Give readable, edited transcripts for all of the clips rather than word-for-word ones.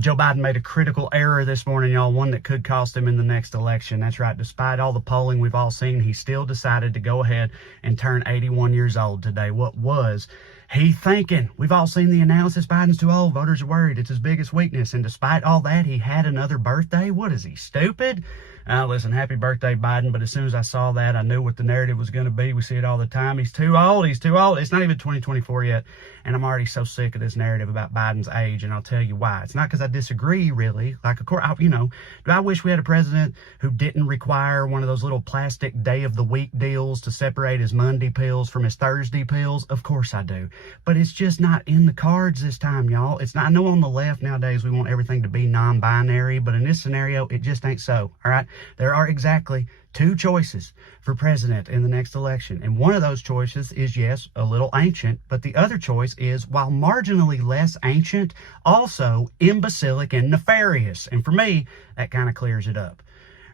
Joe Biden made a critical error this morning, y'all, one that could cost him in the next election. That's right. Despite all the polling we've all seen, he still decided to go ahead and turn 81 years old today. What was he thinking? We've all seen the analysis. Biden's too old. Voters are worried. It's his biggest weakness. And despite all that, he had another birthday. What is he, stupid? Listen, happy birthday, Biden. But as soon as I saw that, I knew what the narrative was going to be. We see it all the time. He's too old. He's too old. It's not even 2024 yet. And I'm already so sick of this narrative about Biden's age. And I'll tell you why. It's not because I disagree, really. Like, of course, do I wish we had a president who didn't require one of those little plastic day of the week deals to separate his Monday pills from his Thursday pills? Of course I do. But it's just not in the cards this time, y'all. It's not. I know on the left nowadays we want everything to be non-binary, but in this scenario, it just ain't so. All right. There are exactly two choices for president in the next election. And one of those choices is, yes, a little ancient, but the other choice is, while marginally less ancient, also imbecilic and nefarious. And for me, that kind of clears it up.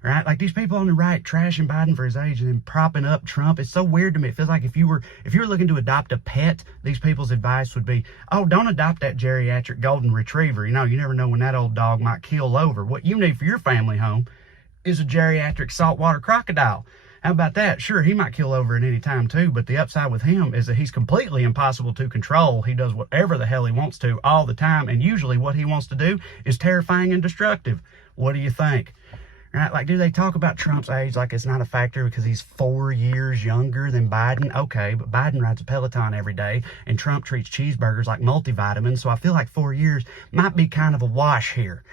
Right? Like these people on the right trashing Biden for his age and then propping up Trump. It's so weird to me. It feels like if you were looking to adopt a pet, these people's advice would be, oh, don't adopt that geriatric golden retriever. You never know when that old dog might keel over. What you need for your family home is a geriatric saltwater crocodile. How about that? Sure, he might kill over at any time too, but the upside with him is that he's completely impossible to control. He does whatever the hell he wants to all the time, and usually what he wants to do is terrifying and destructive. What do you think? Right? Like, do they talk about Trump's age like it's not a factor because he's 4 years younger than Biden? Okay, but Biden rides a Peloton every day, and Trump treats cheeseburgers like multivitamins, so I feel like 4 years might be kind of a wash here.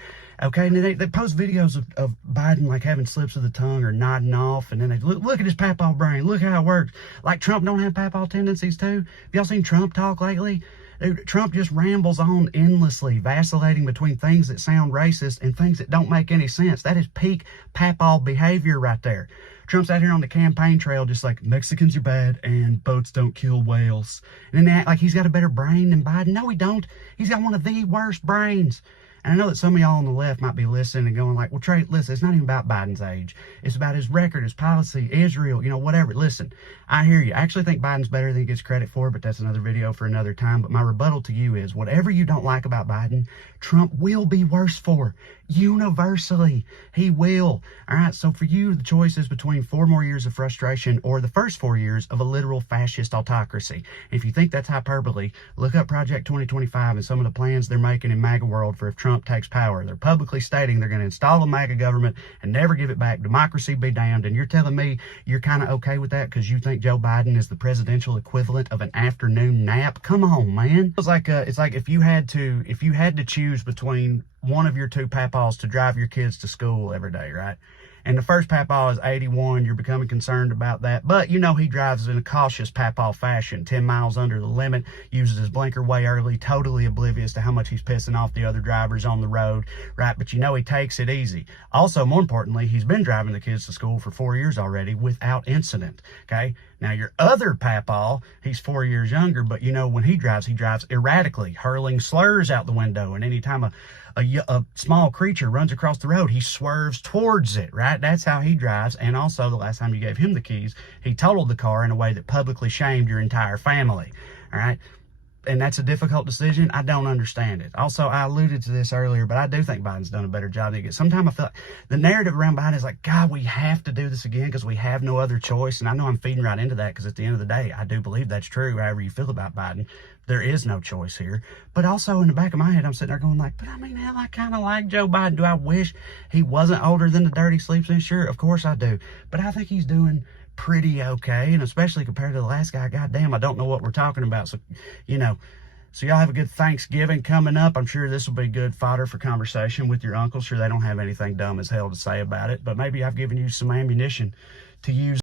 Okay, and they post videos of Biden like having slips of the tongue or nodding off, and then they look at his papaw brain, look how it works. Like Trump don't have papaw tendencies too? Have y'all seen Trump talk lately? Dude, Trump just rambles on endlessly, vacillating between things that sound racist and things that don't make any sense. That is peak papaw behavior right there. Trump's out here on the campaign trail just like, Mexicans are bad and boats don't kill whales. And then they act like he's got a better brain than Biden. No, he don't. He's got one of the worst brains. And I know that some of y'all on the left might be listening and going like, well, Trey, listen, it's not even about Biden's age. It's about his record, his policy, Israel, whatever. Listen, I hear you. I actually think Biden's better than he gets credit for, but that's another video for another time. But my rebuttal to you is, whatever you don't like about Biden, Trump will be worse for. Universally, he will. All right, so for you, the choice is between 4 more years of frustration or the first 4 years of a literal fascist autocracy. If you think that's hyperbole, look up Project 2025 and some of the plans they're making in MAGA world for if Trump takes power. They're publicly stating they're going to install a MAGA government and never give it back. Democracy be damned. And you're telling me you're kind of okay with that because you think Joe Biden is the presidential equivalent of an afternoon nap? Come on, man. It's like if you had to choose between one of your two papaws to drive your kids to school every day, right? And the first papaw is 81. You're becoming concerned about that. But he drives in a cautious papaw fashion, 10 miles under the limit, uses his blinker way early, totally oblivious to how much he's pissing off the other drivers on the road, right? But he takes it easy. Also, more importantly, he's been driving the kids to school for 4 years already without incident, okay? Now, your other papaw, he's 4 years younger, but when he drives erratically, hurling slurs out the window. And anytime a small creature runs across the road, he swerves towards it, right? That's how he drives. And also, the last time you gave him the keys, he totaled the car in a way that publicly shamed your entire family, all right? And that's a difficult decision. I don't understand it. Also, I alluded to this earlier, but I do think Biden's done a better job than he gets. Sometimes I feel like the narrative around Biden is like, God, we have to do this again because we have no other choice. And I know I'm feeding right into that because at the end of the day, I do believe that's true, however you feel about Biden. There is no choice here. But also in the back of my head, I'm sitting there going like, but hell, I kind of like Joe Biden. Do I wish he wasn't older than the dirt he sleeps in? Sure, of course I do. But I think he's doing pretty okay. And especially compared to the last guy, goddamn, I don't know what we're talking about. So, So y'all have a good Thanksgiving coming up. I'm sure this will be good fodder for conversation with your uncle. Sure, they don't have anything dumb as hell to say about it, but maybe I've given you some ammunition to use